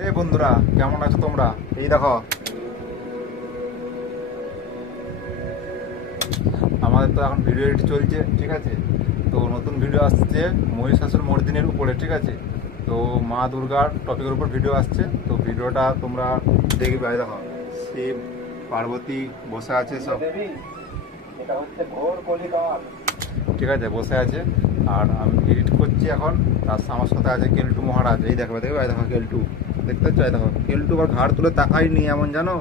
এই বন্ধুরা, কেমন আছো তোমরা? এই দেখো, আমাদের তো এখন ভিডিও এডিট চলছে, ঠিক আছে? তো নতুন ভিডিও আসছে মহিষাসুর মর্দিনের উপরে, ঠিক আছে? তো মা দুর্গার টপিকের উপর ভিডিও আসছে, তো ভিডিওটা তোমরা দেখবে। এই দেখো, শিব পার্বতী বসে আছে সব, ঠিক আছে, বসে আছে। আর আমি এডিট করছি এখন। তার আমার সাথে আছে কেলটু মহারাজ। এই দেখবে, দেখবে, এই দেখো কেলটু, দেখতে পাচ্ছ? এই দেখো কেলটু আবার ঘাড় তুলে তাকায়নি এমন, জানো?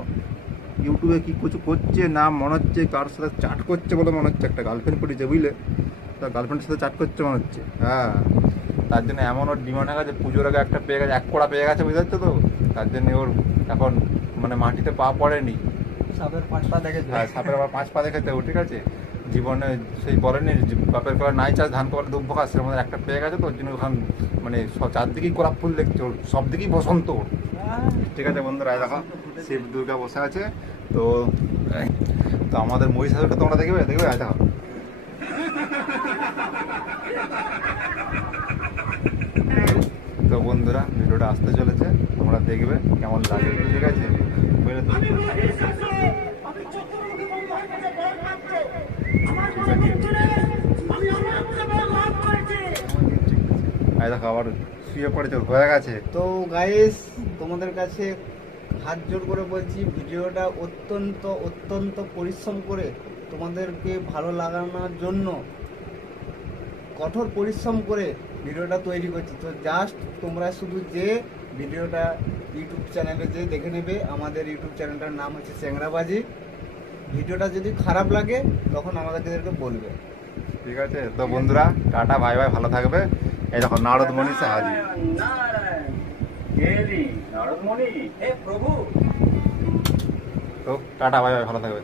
ইউটিউবে কি কিছু করছে না, মনে হচ্ছে কার সাথে চাট করছে বলে মনে হচ্ছে। একটা গার্লফ্রেন্ড পড়েছে, বুঝলে? তার গার্লফ্রেন্ডের সাথে চাট করছে মনে হচ্ছে। হ্যাঁ, তার জন্য এমন ওর ডিমান্ড হয়ে গেছে, পুজোর আগে একটা পেয়ে গেছে, এক কোড়া পেয়ে গেছে, বুঝতে পারছো তো? তার জন্য ওর এখন মানে মাটিতে পা পড়েনি। সাপের 5 পা দেখেছে। হ্যাঁ, সাপের আবার 5 পা দেখেছে ও, ঠিক আছে? জীবনে সেই বলেনি যে বাপের কলে নাই চাষ ধান কলে দুব্ব খাস, সেরকম একটা পেয়ে গেছে। তো ওর জন্য ওখান মানে সব চারদিকেই গোলাপ ফুল দেখছে, ওর সব দিকেই বসন্ত ওর। ঠিক আছে বন্ধুরা, এই দেখো শিব দুর্গা বসে আছে। তো তো আমাদের মহিষাসুরকে তোমরা দেখবে, দেখবে, এই দেখো। তো বন্ধুরা, ভিডিওটা আসতে চলেছে, তোমরা দেখবে কেমন লাগে, ঠিক আছে? বুঝলে তো? এই দেখো আবার শুয়ে পড়েছে, হয়ে গেছে। তো গাইস, তোমাদের কাছে হাত জোর করে বলছি, ভিডিওটা অত্যন্ত অত্যন্ত পরিশ্রম করে তোমাদেরকে ভালো লাগানোর জন্য কঠোর পরিশ্রম করে ভিডিওটা তৈরি করছি। তো জাস্ট তোমরা শুধু যে ভিডিওটা ইউটিউব চ্যানেলে যে দেখে নেবে। আমাদের ইউটিউব চ্যানেলটার নাম হচ্ছে চ্যাংরাবাজি। ভিডিওটা যদি খারাপ লাগে তখন আমাদেরকে বলবে। ঠিক আছে তো বন্ধুরা, টাটা, ভাই ভাই, ভালো থাকবে। এই দেখো নারদ মনীষা হাজির। নারদমণি, হে প্রভু। তো টাটা, ভাই ভাই, ভালো থাকবে।